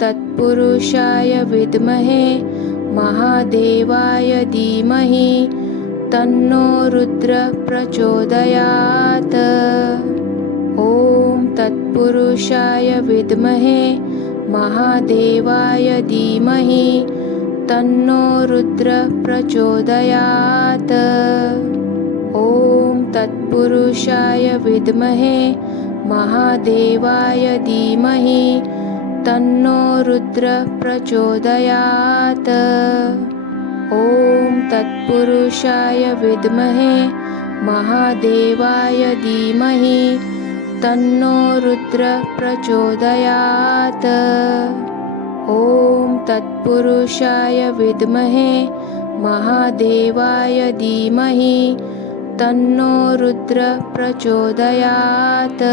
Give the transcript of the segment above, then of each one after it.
तत्पुरुषाय विद्महे महादेवाय धीमहि तन्नो रुद्रः प्रचोदयात्। ॐ तत्पुरुषाय विद्महे महादेवाय धीमहि तन्नो रुद्रः प्रचोदयात्। ॐ तत्पुरुषाय विद्महे महादेवाय धीमहि तन्नो रुद्रः प्रचोदयात्। ॐ तत्पुरुषाय विद्महे महादेवाय धीमहि तन्नो रुद्रः प्रचोदयात्। ॐ तत्पुरुषाय विद्महे महादेवाय धीमहि तन्नो रुद्रः प्रचोदयात्।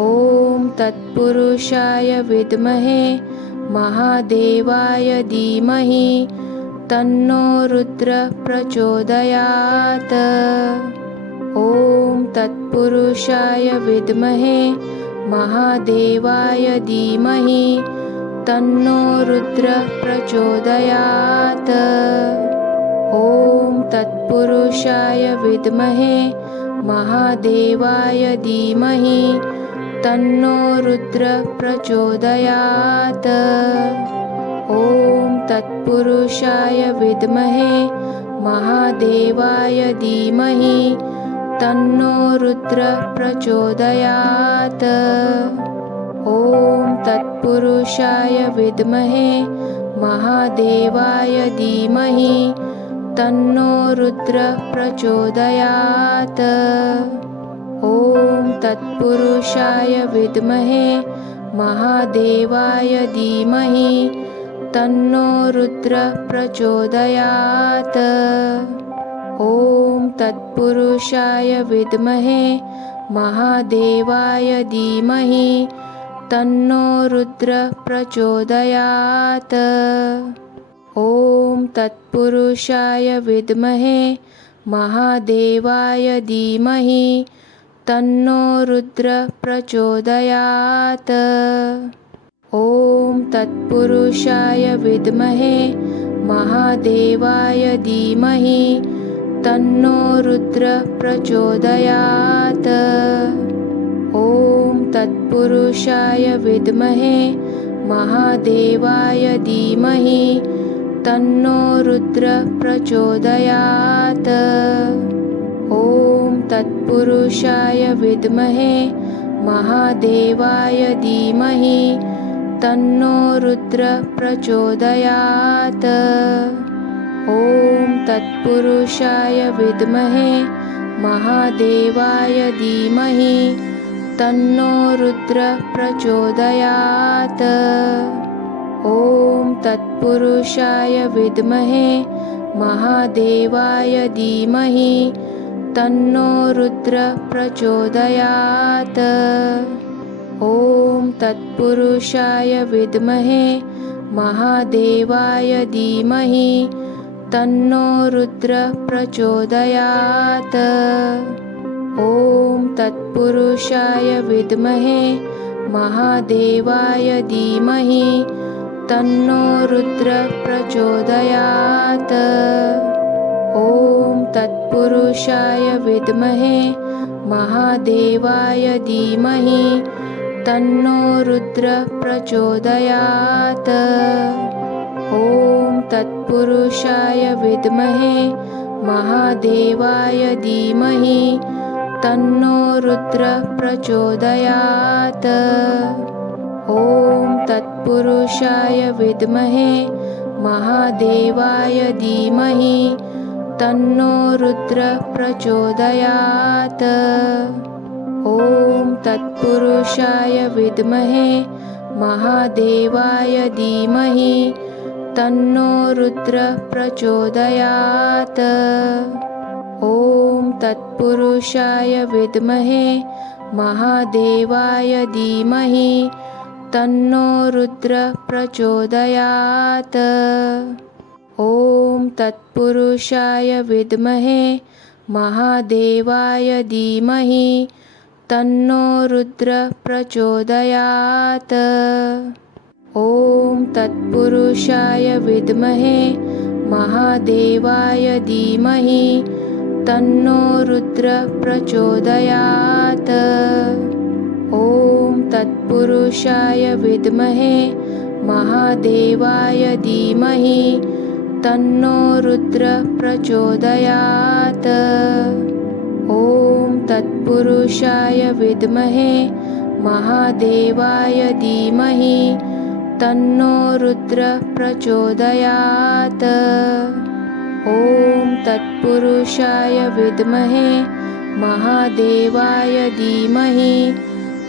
ॐ तत्पुरुषाय विद्महे महादेवाय धीमहि तन्नो रुद्रः प्रचोदयात्। ॐ तत्पुरुषाय विद्महे महादेवाय धीमहि तन्नो रुद्रः प्रचोदयात्। ॐ तत्पुरुषाय विद्महे महादेवाय धीमहि तन्नो रुद्रः प्रचोदयात्। ॐ तत्पुरुषाय विद्महे महादेवाय धीमहि तन्नो रुद्रः प्रचोदयात्। ॐ तत्पुरुषाय विद्महे महादेवाय धीमहि तन्नो रुद्रः प्रचोदयात्। ॐ तत्पुरुषाय विद्महे महादेवाय धीमहि तन्नो रुद्रः प्रचोदयात्। ॐ तत्पुरुषाय विद्महे महादेवाय धीमहि तन्नो रुद्रः प्रचोदयात्। ॐ तत्पुरुषाय विद्महे महादेवाय धीमहि तन्नो रुद्रः प्रचोदयात्। ॐ तत्पुरुषाय विद्महे महादेवाय धीमहि तन्नो रुद्रः प्रचोदयात्। ॐ तत्पुरुषाय विद्महे महादेवाय धीमहि तन्नो रुद्रः प्रचोदयात्। ॐ तत्पुरुषाय विद्महे महादेवाय धीमहि तन्नो रुद्रः प्रचोदयात्। ॐ तत्पुरुषाय विद्महे महादेवाय धीमहि तन्नो रुद्रः प्रचोदयात्। ॐ तत्पुरुषाय विद्महे महादेवाय धीमहि तन्नो रुद्रः प्रचोदयात्। ॐ तत्पुरुषाय विद्महे महादेवाय धीमहि तन्नो रुद्रः प्रचोदयात्। ॐ तत्पुरुषाय विद्महे महादेवाय धीमहि तन्नो रुद्रः प्रचोदयात्। ॐ तत्पुरुषाय विद्महे महादेवाय धीमहि तन्नो रुद्रः प्रचोदयात्। ॐ तत्पुरुषाय विद्महे महादेवाय धीमहि तन्नो रुद्रः प्रचोदयात्। ॐ तत्पुरुषाय विद्महे महादेवाय धीमहि तन्नो रुद्रः प्रचोदयात्। ॐ तत्पुरुषाय विद्महे महादेवाय धीमहि तन्नो रुद्रः प्रचोदयात्। ॐ तत्पुरुषाय विद्महे महादेवाय धीमहि तन्नो रुद्रः प्रचोदयात्। ॐ तत्पुरुषाय विद्महे महादेवाय धीमहि तन्नो रुद्रः प्रचोदयात्। ॐ तत्पुरुषाय विद्महे महादेवाय धीमहि तन्नो रुद्रः प्रचोदयात्। ॐ तत्पुरुषाय विद्महे महादेवाय धीमहि तन्नो रुद्रः प्रचोदयात्। ॐ तत्पुरुषाय विद्महे महादेवाय धीमहि तन्नो रुद्रः प्रचोदयात्। ॐ तत्पुरुषाय विद्महे महादेवाय धीमहि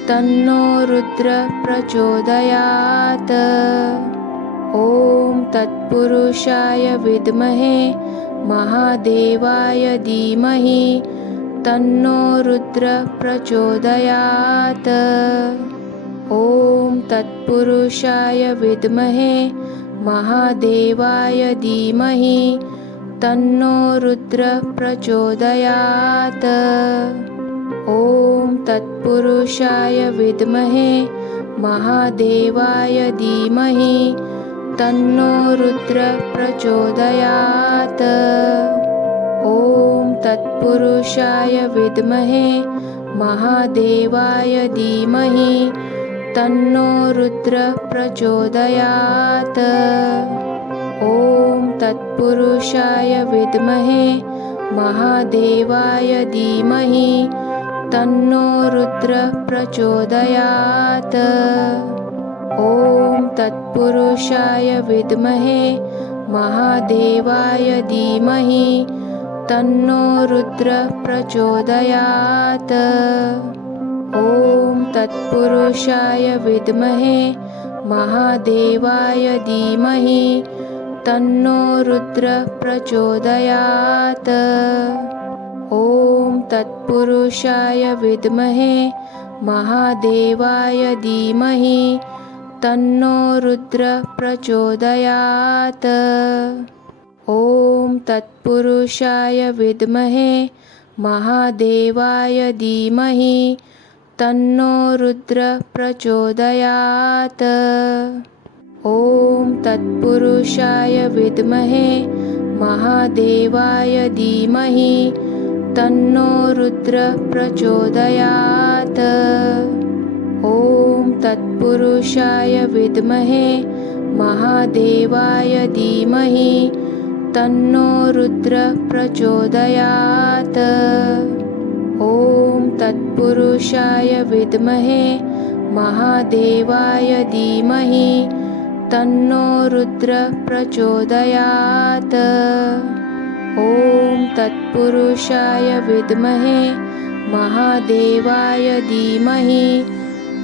तन्नो रुद्रः प्रचोदयात्। ॐ तत्पुरुषाय विद्महे महादेवाय धीमहि तन्नो रुद्रः प्रचोदयात्। ॐ तत्पुरुषाय विद्महे महादेवाय धीमहि तन्नो रुद्रः प्रचोदयात्। ॐ तत्पुरुषाय विद्महे महादेवाय धीमहि तन्नो रुद्रः प्रचोदयात्। ॐ तत्पुरुषाय विद्महे महादेवाय धीमहि तन्नो रुद्रः प्रचोदयात्। ॐ तत्पुरुषाय विद्महे महादेवाय धीमहि तन्नो रुद्रः प्रचोदयात्। ॐ तत्पुरुषाय विद्महे महादेवाय धीमहि तन्नो रुद्रः प्रचोदयात्। ॐ तत्पुरुषाय विद्महे महादेवाय धीमहि तन्नो रुद्रः प्रचोदयात्। ॐ तत्पुरुषाय विद्महे महादेवाय धीमहि तन्नो रुद्रः प्रचोदयात्। ॐ तत्पुरुषाय विद्महे महादेवाय धीमहि तन्नो रुद्रः प्रचोदयात्। ॐ तत्पुरुषाय विद्महे महादेवाय धीमहि तन्नो रुद्रः प्रचोदयात्। ॐ तत्पुरुषाय विद्महे महादेवाय धीमहि तन्नो रुद्रः प्रचोदयात्। ॐ तत्पुरुषाय विद्महे महादेवाय धीमहि तन्नो रुद्रः प्रचोदयात्। ॐ तत्पुरुषाय विद्महे महादेवाय धीमहि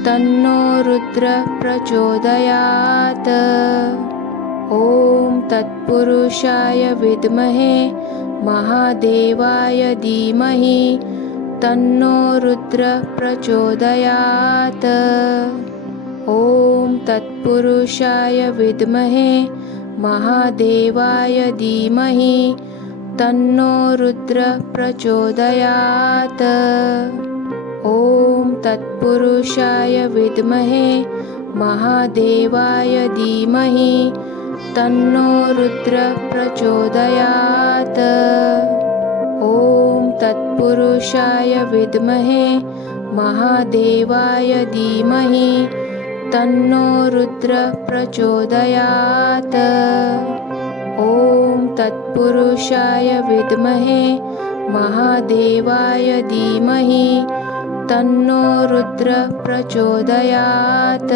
तन्नो रुद्रः प्रचोदयात्। ॐ तत्पुरुषाय विद्महे महादेवाय धीमहि तन्नो रुद्रः प्रचोदयात्। ॐ तत्पुरुषाय विद्महे महादेवाय धीमहि तन्नो रुद्रः प्रचोदयात्। ॐ तत्पुरुषाय विद्महे महादेवाय धीमहि तन्नो रुद्रः प्रचोदयात्। ॐ तत्पुरुषाय विद्महे महादेवाय धीमहि तन्नो रुद्रः प्रचोदयात्। ॐ तत्पुरुषाय विद्महे महादेवाय धीमहि तन्नो रुद्रः प्रचोदयात्।